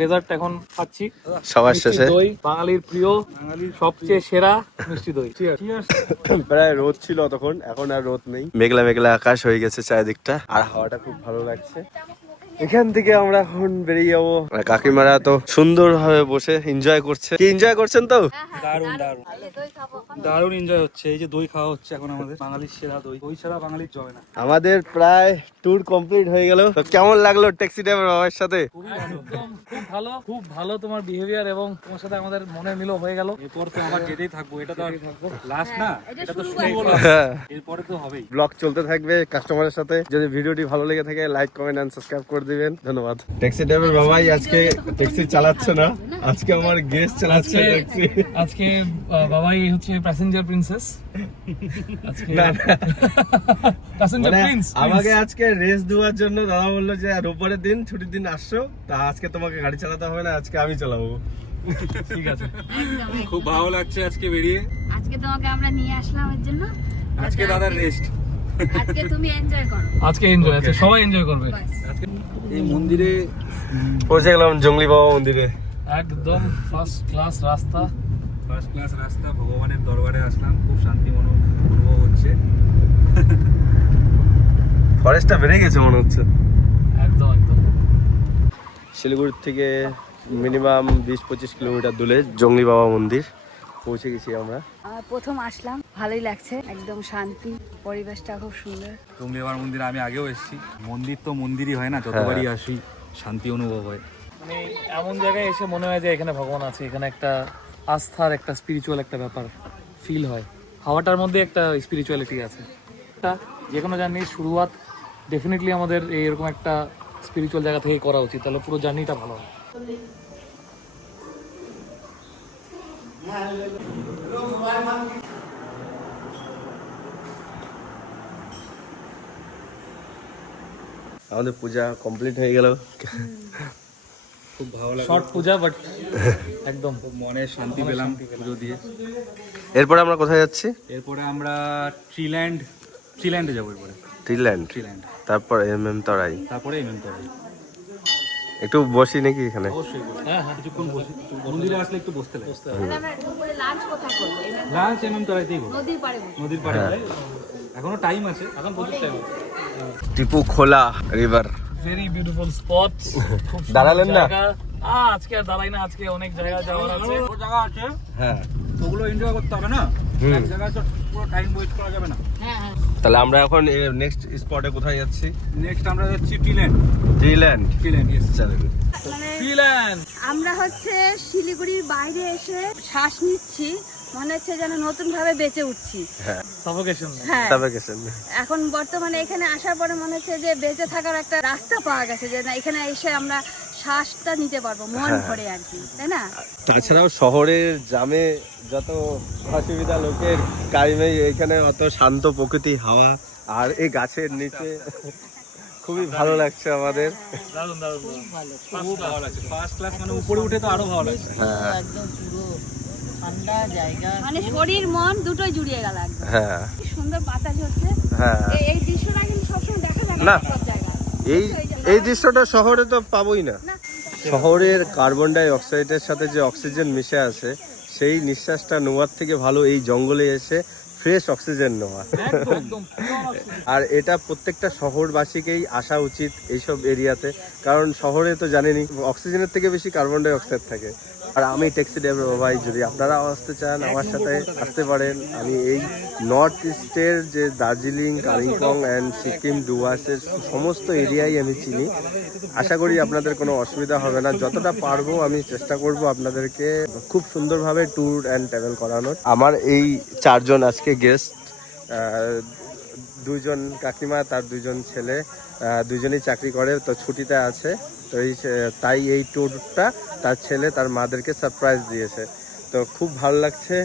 Dessert এখন খাচ্ছি সবার শেষে দই, বাঙালির প্রিয়, সবচেয়ে সেরা মিষ্টি দই। প্রায় রোদ ছিল তখন, এখন আর রোদ নেই, মেঘলা মেঘলা আকাশ হয়ে গেছে চারিদিকটা, আর হাওয়াটা খুব ভালো লাগছে। এখান থেকে আমরা এখন বেরিয়ে যাবো। কাকিমারা তো সুন্দর ভাবে বসে এনজয় করছে। কি এনজয় করছেন তো? দারুণ দারুণ দারুণ এনজয় হচ্ছে। এই যে দই খাওয়া হচ্ছে এখন, আমাদের বাঙালির সেরা দই, দই ছাড়া বাঙালির জমে না। আমাদের প্রায় ট্যুর কমপ্লিট হয়ে গেল। তো কেমন লাগলো ট্যাক্সি ড্রাইভার বাবার সাথে? খুব ভালো, খুব ভালো তোমার বিহেভিয়ার, এবং তোমার সাথে আমাদের মনে মিলও হয়ে গেল। এরপর তো আবার যেতেই থাকবো, এটা তো আর লাস্ট না, এটা তো শুরু হলো, এরপরে তো হবেই। ব্লগ চলতে থাকবে কাস্টমারের সাথে। যদি ভিডিওটি ভালো লেগে থাকে লাইক কমেন্ট এন্ড সাবস্ক্রাইব করে দিবেন। ধন্যবাদ। ট্যাক্সি ড্রাইভার বাবাই আজকে ট্যাক্সি চালাচ্ছে না, আজকে আমার গেস্ট চালাচ্ছে ট্যাক্সি। আজকে বাবাই হচ্ছে প্যাসেঞ্জার প্রিন্সেস। আজকে প্যাসেঞ্জার প্রিন্স আমাকে আজকে রেস্ট দেওয়ার জন্য দাদা বললো যে রোববারের দিন ছুটির দিন আসছো, তা আজকে তোমাকে গাড়ি চালাতে হবে না, আজকে আমি চালাবো। ঠিক আছে, খুব ভালো লাগছে আজকে বেরিয়ে। আজকে তোমাকে আমরা নিয়ে আসলাম এর জন্য, আজকে দাদার রেস্ট, আজকে তুমি এনজয় করো। আজকে এনজয় আছে, সবাই এনজয় করবে। এই মন্দিরে পৌঁছে গেলাম, জঙ্গলি বাবা মন্দিরে। একদম ফার্স্ট ক্লাস রাস্তা, ফার্স্ট ক্লাস রাস্তা, ভগবানের দরবারে আসলাম, খুব শান্তি অনুভব হচ্ছে। ফরেস্টটা বেড়ে গেছে মনে হচ্ছে। একদম একদম। শিলিগুড়ি থেকে মিনিমাম 20-25 কিলোমিটার দূরে জঙ্গলি বাবা মন্দির পৌঁছে গেছি আমরা। প্রথম আসলাম, ভালোই লাগছে, একদম শান্তি, পরিবেশটা খুব সুন্দর। টুঙ্গিবার মন্দিরে আমি আগেও এসেছি, মন্দির তো মন্দিরই হয় না, যতবারই আসি শান্তি অনুভব হয়। মানে এমন জায়গায় এসে মনে হয় যে এখানে ভগবান আছে, এখানে একটা আস্থার, একটা স্পিরিচুয়াল একটা ব্যাপার ফিল হয়। হাওয়াটার মধ্যে একটা স্পিরিচুয়ালিটি আছে। একটা যে কোনো জার্নির শুরুয়াত ডেফিনেটলি আমাদের এরকম একটা স্পিরিচুয়াল জায়গা থেকে করা উচিত, তাহলে পুরো জার্নিটা ভালো হয়। আমাদের পূজা কমপ্লিট হয়ে গেল। খুব ভালো লাগে, শর্ট পূজা, বাট একদম খুব মনে শান্তি পেলাম পুজো দিয়ে। এরপরে আমরা কোথায় যাচ্ছি? এরপরে আমরা ট্রিল্যান্ডে যাবো। এরপরে ট্রিল্যান্ড, তারপর তরাই, তারপরে এমএমতরাই। একটু বসি নাকি এখানে? অবশ্যই হ্যাঁ হ্যাঁ, কিছুক্ষণ বসে, মন্দিরে আসলে একটু বসতে লাগে। তাহলে আমরা দুপুরে লাঞ্চ কোথায় করবো? লাঞ্চ এমএমতরাইতেই করবো, নদীর পাড়ে বসে। নদীর পাড়ে। এখনো টাইম আছে, এখন প্রচুর টাইম। টিপু খোলা রিভার, ভেরি বিউটিফুল স্পট। খুব দাঁড়ালেন না? আজকে আর দাঁড়াই না, আজকে অনেক জায়গা যাওয়ার আছে। জায়গা আছে, হ্যাঁ ওগুলো এনজয় করতে হবে না, এক জায়গায় তো পুরো টাইম ওয়েস্ট করা যাবে না। তাহলে আমরা এখন নেক্সট স্পটে কোথায় যাচ্ছি? নেক্সট আমরা যাচ্ছি ট্রিল্যান্ড। ট্রিল্যান্ড, ইয়েস। চলেন। ট্রিল্যান্ড আমরা হচ্ছে শিলিগুড়ির বাইরে এসে শ্বাস নিচ্ছি, মনে হচ্ছে যেন নতুন ভাবে বেঁচে উঠছি। হ্যাঁ, সাফোকেশন। হ্যাঁ, সাফোকেশন। এখন বর্তমানে এখানে আসার পরে মনে হচ্ছে যে বেঁচে থাকার একটা রাস্তা পাওয়া গেছে, যে না এখানে এসে আমরা শ্বাসটা নিতে পারবো মন ভরে আর কি, তাই না? তাছাড়াও শহরের জামে যত অসুবিধা লোকের, কাইমে এখানে অত শান্ত প্রকৃতি হাওয়া, আর এই গাছের নিচে খুবই ভালো লাগছে আমাদের। দারুণ দারুণ। খুব ভালো লাগছে, ফার্স্ট ক্লাস, মানে উপরে উঠে তো আরো ভালো লাগছে। একদম পুরো ঠান্ডা জায়গা, মানে শরীর মন দুটোই জুড়িয়ে গেল একদম। হ্যাঁ কি সুন্দর বাতাস হচ্ছে। হ্যাঁ, এই দৃশ্যটা কিন্তু সবসময় দেখা যায় না। না সব জায়গায়। এই দৃশ্যটা শহরে তো পাবোই না। শহরের কার্বন ডাই অক্সাইডের সাথে যে অক্সিজেন মিশে আছে, সেই নিঃশ্বাসটা নেওয়ার থেকে ভালো এই জঙ্গলে এসে ফ্রেশ অক্সিজেন নেওয়া। আর এটা প্রত্যেকটা শহরবাসীকেই আসা উচিত এইসব এরিয়াতে, কারণ শহরে তো জানেনই অক্সিজেনের থেকে বেশি কার্বন ডাই অক্সাইড থাকে। আর আমি ট্যাক্সি ড্রাইভার ভাই, যদি আপনারাও আসতে চান আমার সাথে আসতে পারেন। আমি এই নর্থ ইস্টের যে দার্জিলিং, কালিম্পং অ্যান্ড সিকিম, ডুয়ার্সের সমস্ত এরিয়াই আমি চিনি। আশা করি আপনাদের কোনো অসুবিধা হবে না, যতটা পারবো আমি চেষ্টা করব আপনাদেরকে খুব সুন্দরভাবে ট্যুর অ্যান্ড ট্রাভেল করানোর। আমার এই 4 জন আজকে গেস্ট, 2 জন কাকিমা, তার 2 জন ছেলে, 2জনই চাকরি করে, তো ছুটিতে আছে। তো তাই এই ট্যুরটা তার ছেলে তার মাদেরকে সারপ্রাইজ দিয়েছে। তো খুব ভালো লাগছে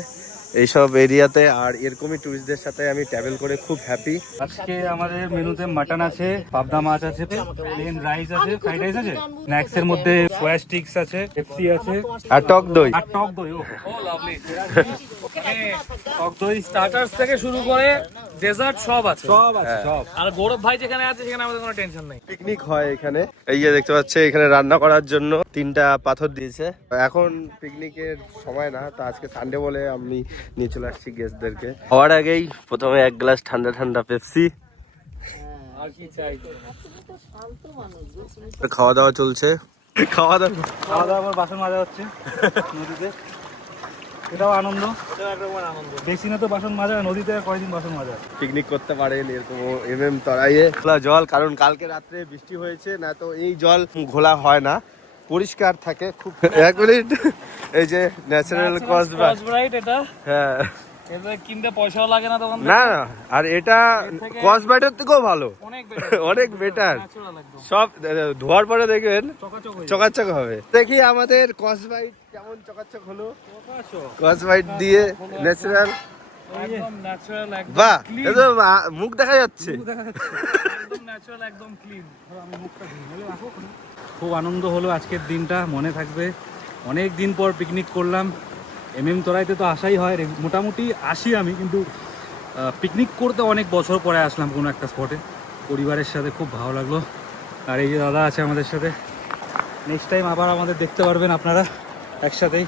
এইসব এরিয়াতে, আর এরকমই ট্যুরিস্টদের সাথে আমি ট্রাভেল করে খুব হ্যাপি। আজকে আমাদের মেনুতে মাটন আছে, পাবদা মাছ আছে, প্লেন রাইস আছে, ফ্রাইড রাইস আছে, স্ন্যাক্স এর মধ্যে সোয়া স্টিক্স আছে, পেপসি আছে, আর টক দই। আর টক দই। ও লাভলি। টক দই স্টার্টার্স থেকে শুরু করে ডেজার্ট সব আছে। সব আছে সব। আর গৌরব ভাই যেখানে আছে সেখানে আমাদের কোনো টেনশন নেই। পিকনিক হয় এখানে। এই যে দেখতে পাচ্ছে এখানে রান্না করার জন্য 3টা পাথর দিয়েছে। এখন পিকনিকের সময় না, তো আজকে সানডে বলে আমি নিয়ে চলে আসছি গেস্টদেরকে। হওয়ার আগেই প্রথমে 1 গ্লাস ঠান্ডা ঠান্ডা পেপসি। আর কি চাই? খাওয়া দাওয়া চলছে। খাওয়া দাওয়া খাওয়া দাওয়ার পর বাসন মাজা হচ্ছে নদীতে, এটাও আনন্দ। বেশি না তো বাসন মাজা, নদীতে আর কয়দিন বাসন মাজা। পিকনিক করতে পারেন এরকম তরাইয়ে খোলা জল, কারণ কালকে রাত্রে বৃষ্টি হয়েছে, না তো এই জল ঘোলা হয় না, পরিষ্কার থাকে খুব। 1 মিনিট, এই যে ন্যাচারাল কসব্রাইট এটা। হ্যাঁ, এটা কিনতে পয়সাও লাগে না তখন। না না, আর এটা কসবাইটের থেকেও ভালো, অনেক বেটার। অনেক বেটার। ন্যাচারাল একদম। সব ধোয়ার পরে দেখবেন চকাচক হয়ে যায়। চকাচক হবে। দেখি আমাদের কসবাইট কেমন চকাচক হলো। কসবাইট দিয়ে ন্যাচারাল, একদম ন্যাচারাল, একদম বাহ, ক্লিন। একদম মুখ দেখা যাচ্ছে। একদম ন্যাচারাল, একদম ক্লিন। খুব আনন্দ হলো আজকের দিনটা, মনে থাকবে। অনেক দিন পর পিকনিক করলাম। তরাইতে তো আসাই হয়, মোটামুটি আসি আমি, কিন্তু পিকনিক করতে অনেক বছর পরে আসলাম কোনো একটা স্পটে পরিবারের সাথে, খুব ভালো লাগলো। আর এই যে দাদা আছে আমাদের সাথে, নেক্সট টাইম আবার আমাদের দেখতে পারবেন আপনারা একসাথেই।